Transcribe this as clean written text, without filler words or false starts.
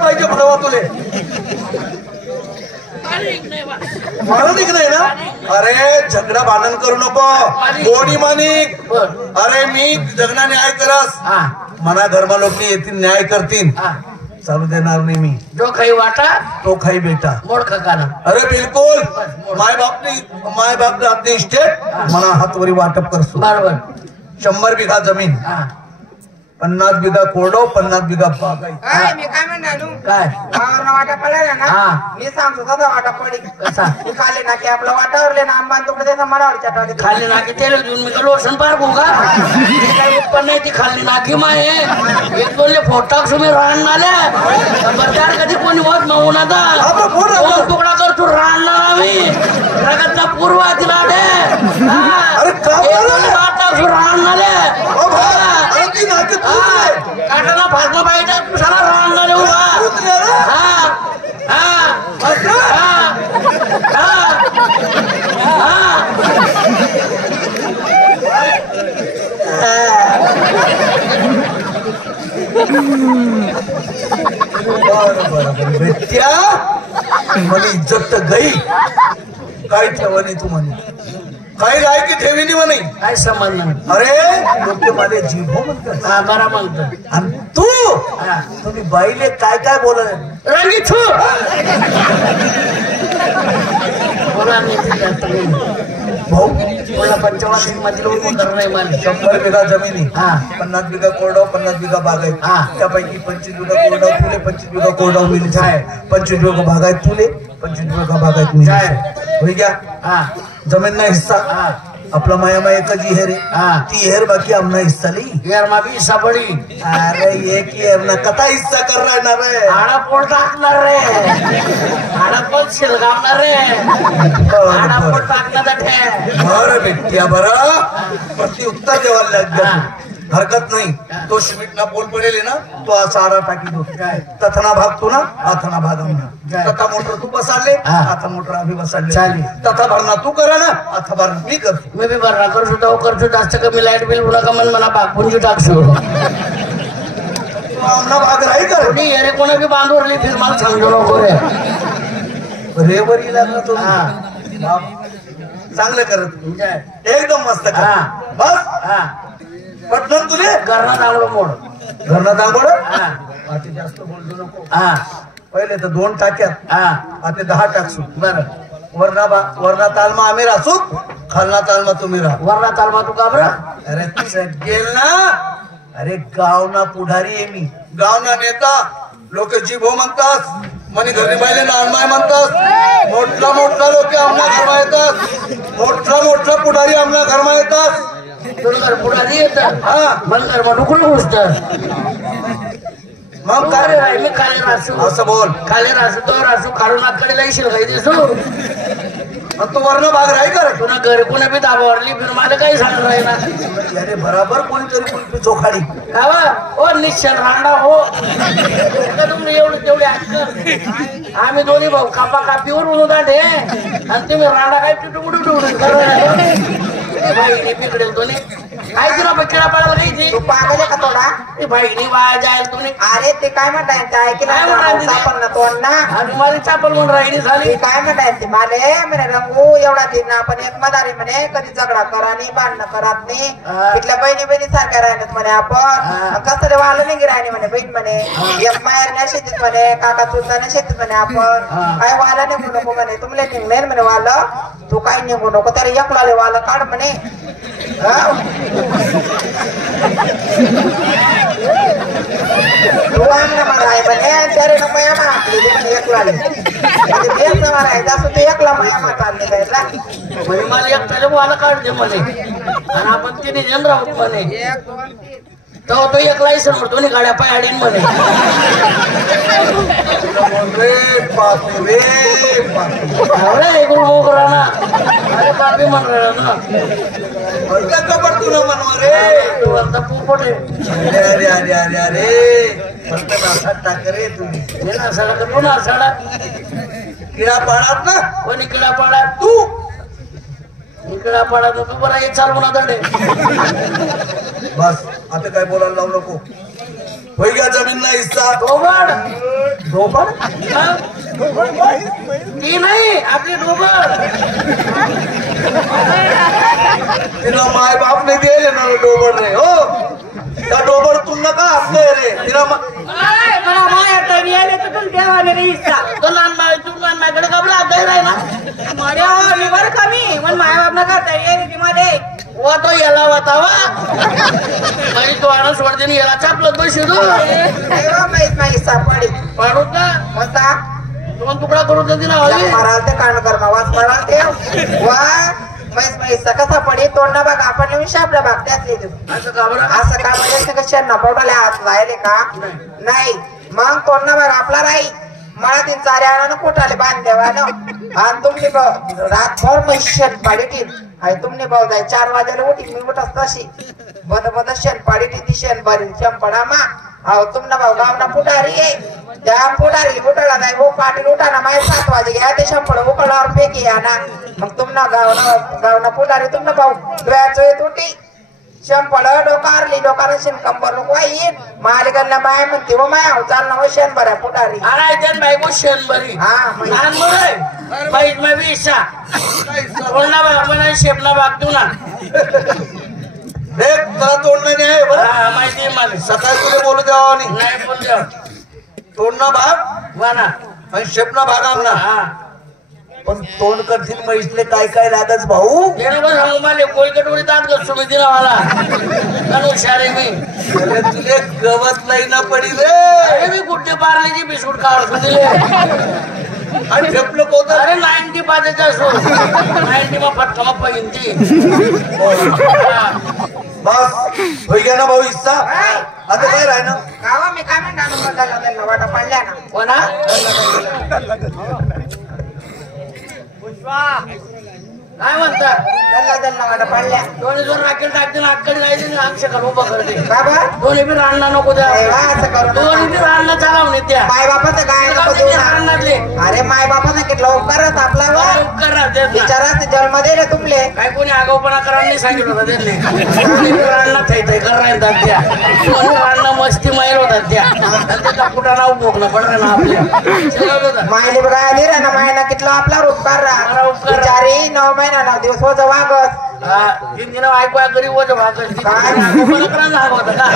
पाहिजे भडवा तुले मला निघ नाही ना. अरे झगडा भांडण करू नको कोणी मानिक. अरे मी जगना न्याय करस मना धर्मा लोक येतील न्याय करतील चालू देणार नाही मी. जो काही वाटा तो खाई बेटा मोड खाना. अरे बिलकुल माय बाप आपली इस्टेट मला हातवरी वाटप करसो. बरोबर 100 बिघा जमीन 50 बिघा कोरडो 50 बिघा बागायत. मी काय म्हणतो काय वाटा पडला ना मी सांगतो तसा वाटा पडी कसा मी खाली नाकी आपला वाटावरले ना आंबा तुकडे त्याचा मला चटवले खाली नाकी तेल घेऊन मी लोशन पारखू का काही उत्पन्न नाही ती खाली नाकी माय एक दोनले फोटाक तुम्ही राहणार बरदार कधी कोणी होत न उन्हाचा तुकडा करतो राहणार आम्ही प्रगतचा पूर्व दिला दे राहणार काटाला फासला पाहिजे तुझ्याला राहणार मला इज्जत गई काय ठेवणी तू म्हणे काही लायकी ठेवी नाही म्हणे काय समजलं. अरे लोक माझे जीभो म्हणतात बरा म्हणतो आणि तुम्ही बाईले काय काय बोलत रंगी छू बोला नाही भाऊ मला 85 मधील उतर नाही मला 100 बिघा जमिनी 50 बिघा कोरडाव 50 बिघा बागायत त्यापैकी 25 बिघा कोरडाव तुले 25 बिघा कोरडाव मिळत आहे 25 बिघा बागायत तुले 25 बिघा बागायत मिळत आहे. होई गया जमीन ना हिस्सा आपला माया माया का जी है रे ती हेर बाकी हमना हिस्सा ली यार मा भी हिस्सा पड़ी. अरे एक हेर ना कथा हिस्सा कर रहा है रे आड़ा पोट टाकणार रे आड़ा पण शिलगावणार रे आड़ा पोट टाकणार ठे बरं बेट्या बरं प्रति उत्तर द्यावा लागत हरकत नाही. तो सिमेंट ना पोल पडेल ना तो असा आडा टाकी दो तथना भाग तू ना अथना भाग आमना तथा मोटर तू बसाडले आता मोटर आम्ही बसाडले तथा भरणा तू करा ना अथा भरणा मी करतो. मी बी भरणा करतो तो करतो जास्त कमी लाईट बिल उन्हा का मन मला भाग पुंजी टाकशो आमना भाग राही कर कोणी अरे कोणा बी बांधवरली फिर मला सांगतो नको रे रेवरी लागत तो चांगलं करत एकदम मस्त बस पटलं तुले घरना दांगडो मोड घरना दांगोड आता जास्त बोलतो नको. पहिले तर 2 टाक्यात आता 10 टाकसू. बरं वरना तालमा आम्ही राहसू खालना तालमा तुम्ही राहा. वरना तालमा तू का बरं. अरे गेल ना अरे गावना पुढारी आहे मी गावना नेता लोक जीभो म्हणतात म्हणे घरी पाहिले ना अण्णाय म्हणतात मोठला लोक आमना घरमा येतात मोठला पुढारी आमना घरमा येतात तुला पुढारी येतात मला घर ढुकून घुसत मग काय रे मी खाली रासू असं बोल खाली रासू तो रासू काढून आकडे लागशील काही दिसू तो वर्ण भाग राही कर तुला घरी कोणी बी दाबावरली फिर मला काही सांगत राही ना अरे बराबर कोणीतरी कुलपी चोखाडी का निश्चल रांडा हो तुम्ही एवढी तेवढी आजकाल आम्ही दोन्ही भाऊ कापा कापीवर उदाटे आणि तुम्ही रांडा काय टुटुडू भाई बिघडेल तुम्ही काय तुला किडा पडायला काही तू पागल आहे का थोडा ती भाईनी वाया जाईल तुम्ही अरे ते काय म्हणताय काय की सापड ना तोंड ना आणि मला चापल म्हणून राहिली झाली काय म्हणताय ते माले म्हणे रंगू एवढा दिन ना आपण एक मदारी म्हणे कधी झगडा करा नाही भांडणं करत नाही तिथल्या बहिणी सारख्या राहण्यात म्हणे आपण कसं रे वालं नाही राहिली म्हणे बहीण म्हणे एक माहेरण्या शेतीत म्हणे काका चुलताना शेतीत म्हणे आपण काय वाला निघू नको म्हणे तुमले निघणार म्हणे वालं तू काय निघू नको त्याला एकलाले वालं काढ म्हणे तू आमना मला आहे म्हणे त्यारे ना मया मा आपली म्हणे एकलाले तेच मला आहे जसं तू एकला मया मा चालले काय म्हणजे मला एकट्याला वाला काढते म्हणे आणि आपण तिने जन राहत म्हणे तो तो एक लायसन म्हणतो दोन्ही गाड्या पाय आडीन म्हणे रे बापरे रे बापरे एक मोगरा ना अरे बापी म्हण ना कबर तुला म्हणवा रे तू आता पोपट आहे अरे अरे अरे अरे फक्त नासा टाक रे तुम्ही हे ना सडा करू ना सडा किडा पाडात ना कोणी किडा पाडा तू किडा पाडा तू बरा हे चालू ना दंडे बस आता काय बोलायला लावू नको होई गया जमीन ना हिस्सा डोबड डोबड ती नाही आपली डोबड तिला माय बाप ने दिले ना डोबड रे हो त्या डोबड तू नका आपले रे तिला मला माया तरी आले तर पण देवाने रे हिस्सा तो लहान माझ्याकडे कपडा आता राही ना माझ्या मी बरं कमी पण माया बाप नका तरी आले ती मध्ये वा तो याला वातावा आणि तो आणून सोडते याला चापलं तो शिरू माहित नाही हिस्सा पडी पाडूत ना मसा दोन तुकडा करून देते ना हवी माराल ते कांड कर वाच माराल ते वा मैस हिस्सा कसा पडी तोंडा बघ आपण विषय आपल्या भाग त्यातले तू असं का बरं असं का म्हणजे कशा पवडाले हात राहिले का नाही मग तोंडा बघ आपला राही मला तीन चारे आणून कोटाले बांध देवानं आणि तुमने रातभर मैशन पाडी टीन आणि तुमने भाऊ जाय 4 वाजेला उठी मी उठस तशी बद शेण पाडी टी दिशेन भरी चंपडा मा अहो तुमना भाऊ गावना पुढारी आहे त्या पुढारी उठला जाय हो पाटील उठाना माय 7 वाजे घ्या ते शंपड उकळावर फेकी या ना मग तुमना गावना पुढारी तुमना भाऊ डोळ्याचं येत उठी शंपड डोकारली डोकार शेण कंबर नको येईन मालिकांना माय म्हणते व माया चाल ना शेण भऱ्या पुढारी त्यात बायको शेण बरी हा लहान बरं बाईक मा विसा कोणा भाग म्हणा शेपना भाग तू ना देख त्याला तोडणं नाही आहे बरं हा माहिती मला सकाळी तुला बोलू द्यावा नाही बोल द्या तोडणं भाग वाना आणि शेपना भाग आमना हा पण तोंड करतील म्हैसले काय काय लागच भाऊ हे नको सांगू मला कोलकट वरी दात घालतो मी दिला मला कारण हुशार आहे मी अरे तुले गवत नाही ना पडी रे अरे मी कुठे पारले बिस्कुट काढून दिले आणि फेपलं पोतर अरे 90 पाजायचा असो 90 मा फटका मग पाहिजे बस होई गया ना भाऊ हिस्सा आता काय राहिना गावा मी काय म्हणतो वाटा पडल्या ना कोणा काय म्हणता दल्ला वाटा पडल्या दोन्ही जर राखेल टाकते ना अक्कडी राहायची आमच्या घर उभं करते बाबा दोन्ही बी रांना नको द्या असं करू दोन्ही बी रांना चालवणे त्या माय बापाचं काय नको देऊ ना. रांनातले अरे माय बापानं कितला उपकारच आपला उपकार राहते बिचारात जन्म दिले तुमले काय कोणी आगाऊपणा करायला नाही सांगितलं होतं त्यांनी रांना थै कर राहतात त्या दोन्ही रांना मस्ती मैल होतात त्या त्याचा कुठं नाव भोगणं पडलं ना आपल्या मायले बघा आली रे ना मायना कितला आपला उपकार राहा बिचारी 9 महिना 9 दिवस होत वागत हा 3 दिन ऐकूया गरीब होतं भाकर काय? होतं का